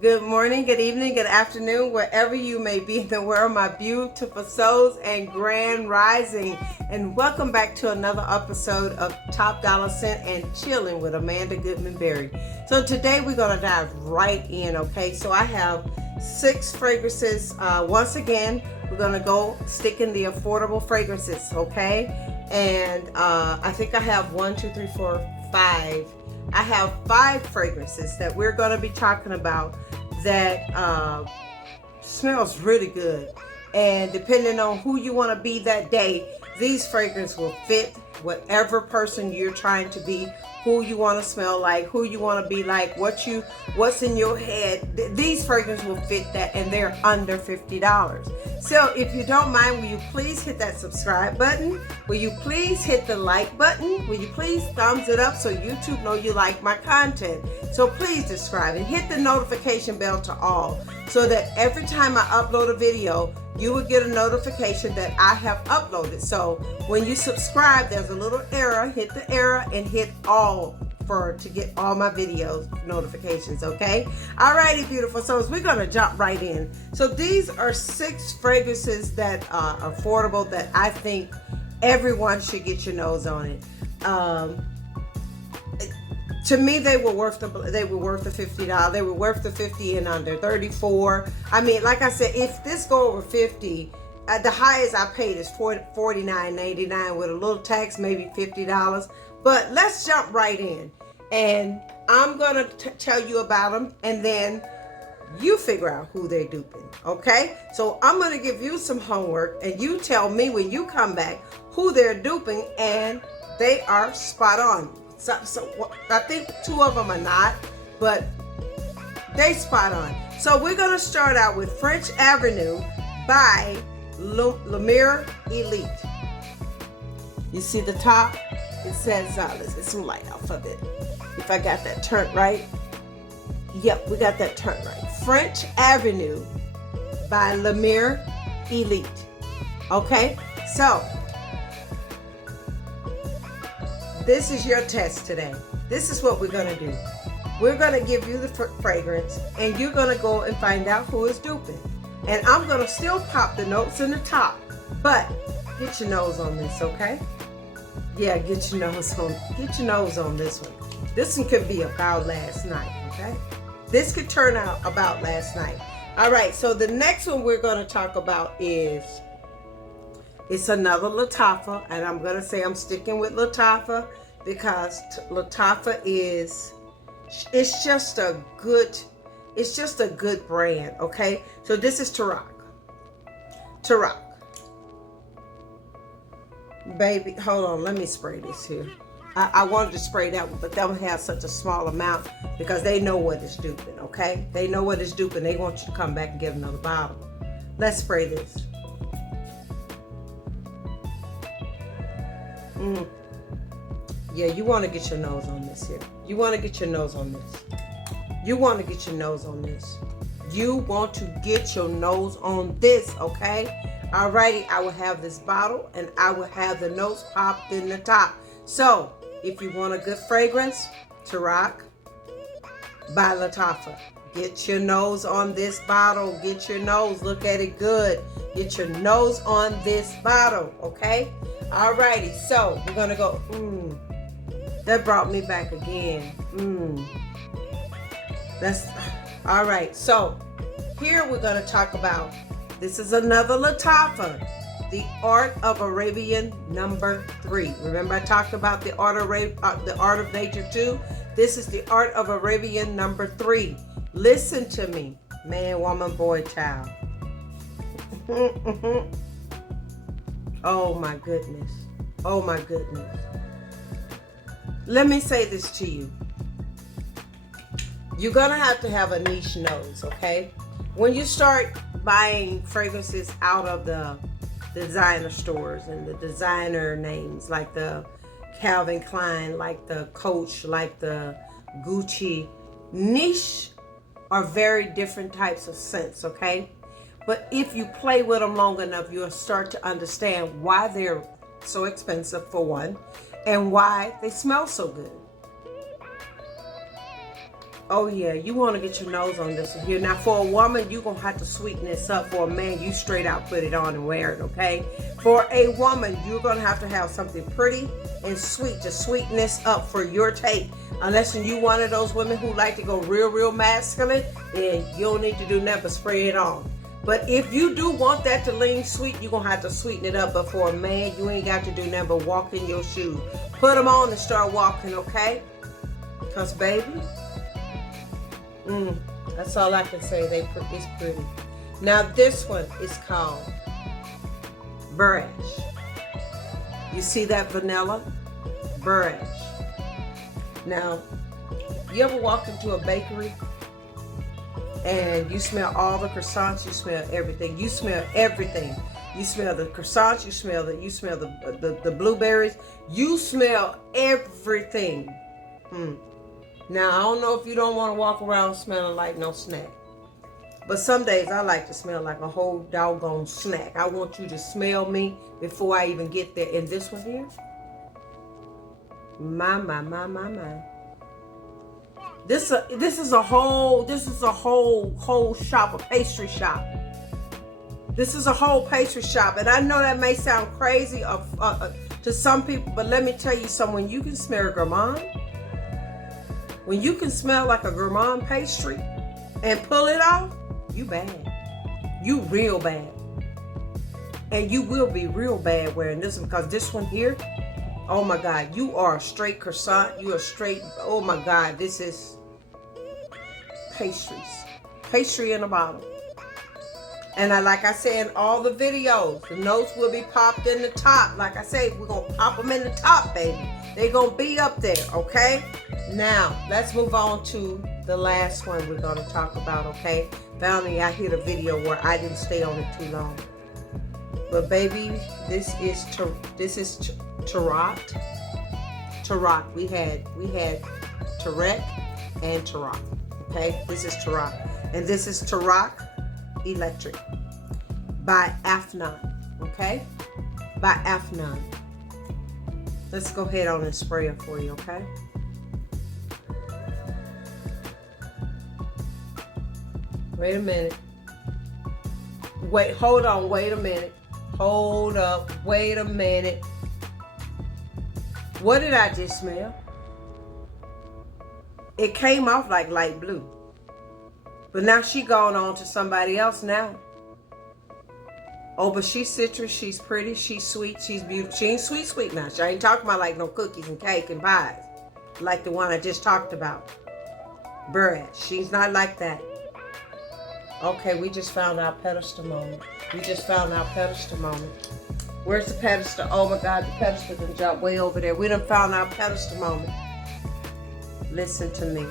Good morning, good evening, good afternoon, wherever you may be in the world, my beautiful souls and grand rising. And welcome back to another episode of Top Dollar Scent and Chilling with Amanda Goodman Berry. So today we're going to dive right in, okay? So I have 6 fragrances. Once again, we're going to go stick in the affordable fragrances, okay? And I think I have 1, 2, 3, 4, 5. I have 5 fragrances that we're going to be talking about that smells really good. And depending on who you want to be that day, these fragrances will fit whatever person you're trying to be, who you want to smell like, who you want to be like, what's in your head. These fragrances will fit that, and they're under $50. So if you don't mind, will you please hit that subscribe button? Will you please hit the like button? Will you please thumbs it up so YouTube know you like my content? So please subscribe and hit the notification bell to all, so that every time I upload a video, you will get a notification that I have uploaded. So when you subscribe, there's a little arrow, hit the arrow and hit all to get all my videos notifications, okay? Alrighty, beautiful souls, we're gonna jump right in. So these are 6 fragrances that are affordable that I think everyone should get your nose on it. To me, they were worth the $50. They were worth the 50 and under, 34. I mean, like I said, if this go over 50, the highest I paid is $49.99 with a little tax, maybe $50. But let's jump right in, and I'm gonna tell you about them, and then you figure out who they're duping. Okay? So I'm gonna give you some homework, and you tell me when you come back who they're duping, and they are spot on. So I think 2 of them are not, but they spot on. So we're gonna start out with French Avenue by Lumière Elite. You see the top? It says, let's get some light off of it. If I got that turned right. Yep, we got that turned right. French Avenue by Lumière Elite. Okay, so this is your test today. This is what we're gonna do. We're gonna give you the fragrance, and you're gonna go and find out who is duping. And I'm gonna still pop the notes in the top, but get your nose on this, okay? Yeah, get your nose on this one. This one could be about last night, okay? This could turn out about last night. All right, so the next one we're gonna talk about is, it's another Lattafa, and I'm gonna say I'm sticking with Lattafa because Lattafa it's just a good brand, okay? So this is Teriaq. Baby, hold on, let me spray this here. I wanted to spray that one, but that one has such a small amount because they know what it's duping, okay? They know what it's duping. They want you to come back and get another bottle. Let's spray this. Yeah, you want to get your nose on this here. You want to get your nose on this. You want to get your nose on this. You want to get your nose on this, okay? Alrighty, I will have this bottle, and I will have the notes popped in the top. So, if you want a good fragrance, Teriaq by Lattafa. Get your nose on this bottle. Get your nose. Look at it good. Get your nose on this bottle, okay? Alrighty, so we're gonna go. That brought me back again. That's all right. So here we're gonna talk about. This is another Lattafa, the Art of Arabian number 3. Remember I talked about the Art of Nature 2. This is the Art of Arabian number 3. Listen to me, man, woman, boy, child. Oh my goodness. Oh my goodness. Let me say this to you. You're gonna have to have a niche nose, okay? When you start buying fragrances out of the designer stores and the designer names like the Calvin Klein, like the Coach, like the Gucci, niche are very different types of scents, okay? But if you play with them long enough, you'll start to understand why they're so expensive, for one, and why they smell so good. Oh yeah, you want to get your nose on this one here. Now for a woman, you're going to have to sweeten this up. For a man, you straight out put it on and wear it, okay? For a woman, you're going to have something pretty and sweet to sweeten this up for your taste. Unless you one of those women who like to go real masculine, then you don't need to do nothing but spray it on. But if you do want that to lean sweet, you're going to have to sweeten it up. But for a man, you ain't got to do nothing but walk in your shoes. Put them on and start walking, okay? Because baby, that's all I can say. It's pretty. Now this one is called Brioche. You see that vanilla? Brioche. Now, you ever walked into a bakery and you smell all the croissants? You smell everything. You smell everything. You smell the croissants. You smell the blueberries. You smell everything. Now, I don't know if you don't want to walk around smelling like no snack. But some days I like to smell like a whole doggone snack. I want you to smell me before I even get there. And this one here, my. This is a whole shop, a pastry shop. This is a whole pastry shop. And I know that may sound crazy to some people, but let me tell you something. When you can smell gourmand, when you can smell like a gourmand pastry and pull it off, you bad. You real bad. And you will be real bad wearing this one, because this one here, oh my God, you are a straight croissant. You are straight, oh my God, this is pastries. Pastry in a bottle. And like I said in all the videos, the notes will be popped in the top. Like I say, we're going to pop them in the top, baby. They're going to be up there, okay? Now, let's move on to the last one we're going to talk about, okay? Finally, I hit a video where I didn't stay on it too long. But baby, this is Turathi. Turathi. We had Teriaq and Turathi. Okay, this is Turathi, and this is Teriaq Electric by Afnan. Okay, by Afnan. Let's go ahead on and spray it for you. Okay. Wait a minute. Wait, hold on, wait a minute. Hold up, wait a minute. What did I just smell? It came off like light blue. But now she gone on to somebody else now. Oh, but she's citrus, she's pretty, she's sweet, she's beautiful. She ain't sweet now. She ain't talking about like no cookies and cake and pies. Like the one I just talked about. Brioche, she's not like that. Okay, we just found our pedestal moment. We just found our pedestal moment. Where's the pedestal? Oh my God, the pedestal done jumped way over there. We done found our pedestal moment. Listen to me.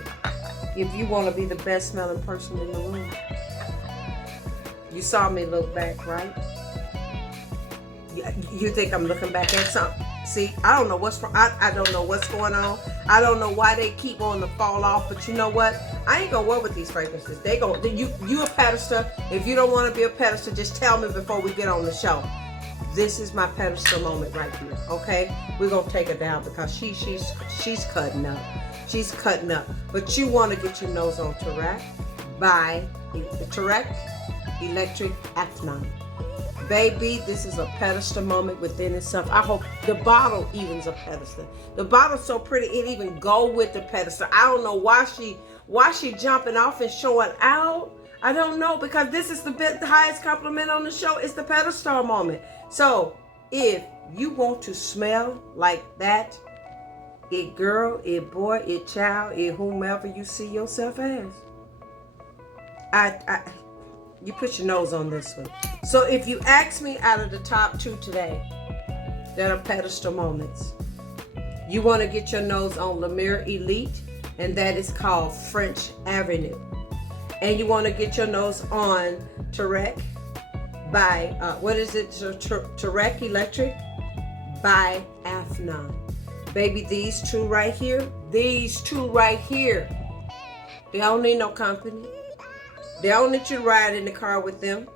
If you want to be the best smelling person in the room, you saw me look back, right? You think I'm looking back at something? See, I don't know what's wrong. I don't know what's going on. I don't know why they keep on to fall off. But you know what? I ain't gonna work with these fragrances. You a pedestal. If you don't want to be a pedestal, just tell me before we get on the show. This is my pedestal moment right here. Okay, we're gonna take her down because she's cutting up. She's cutting up. But you want to get your nose on Teriaq by Teriaq Electric Afnan. Baby, this is a pedestal moment within itself. I hope the bottle even's a pedestal. The bottle's so pretty, it even go with the pedestal. I don't know why she jumping off and showing out. I don't know, because this is the highest compliment on the show. It's the pedestal moment. So if you want to smell like that, it girl, it boy, it child, it whomever you see yourself as, you put your nose on this one. So if you ask me, out of the top 2 today that are pedestal moments, you want to get your nose on Lumière Elite, and that is called French Avenue. And you want to get your nose on Teriaq by, Teriaq Electric by Afnan. Baby, these two right here, they don't need no company. They don't need you to ride in the car with them.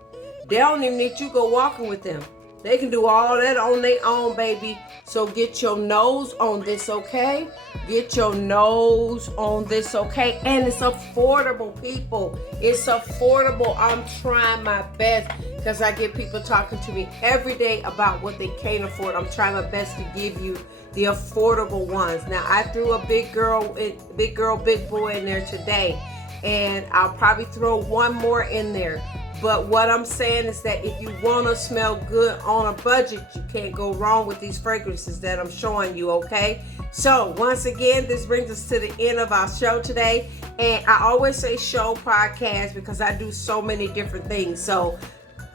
They don't even need you to go walking with them. They can do all that on their own, baby. So get your nose on this, okay? Get your nose on this, okay? And it's affordable, people. It's affordable. I'm trying my best because I get people talking to me every day about what they can't afford. I'm trying my best to give you the affordable ones. Now, I threw a big girl, big boy in there today, and I'll probably throw one more in there. But what I'm saying is that if you want to smell good on a budget, you can't go wrong with these fragrances that I'm showing you, okay? So once again, this brings us to the end of our show today. And I always say show podcast because I do so many different things. So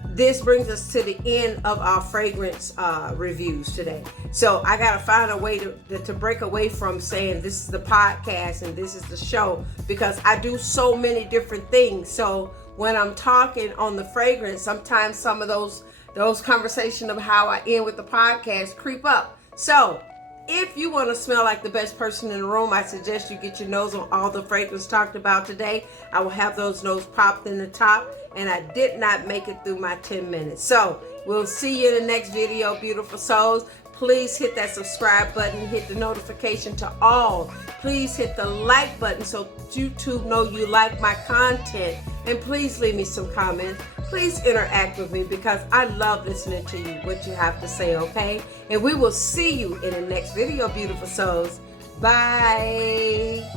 this brings us to the end of our fragrance reviews today. So I got to find a way to break away from saying this is the podcast and this is the show, because I do so many different things. So when I'm talking on the fragrance, sometimes some of those conversations of how I end with the podcast creep up. So if you want to smell like the best person in the room, I suggest you get your nose on all the fragrance talked about today. I will have those nose popped in the top, and I did not make it through my 10 minutes. So we'll see you in the next video, beautiful souls. Please hit that subscribe button, hit the notification to all. Please hit the like button so YouTube know you like my content. And please leave me some comments. Please interact with me because I love listening to you, what you have to say, okay? And we will see you in the next video, beautiful souls. Bye.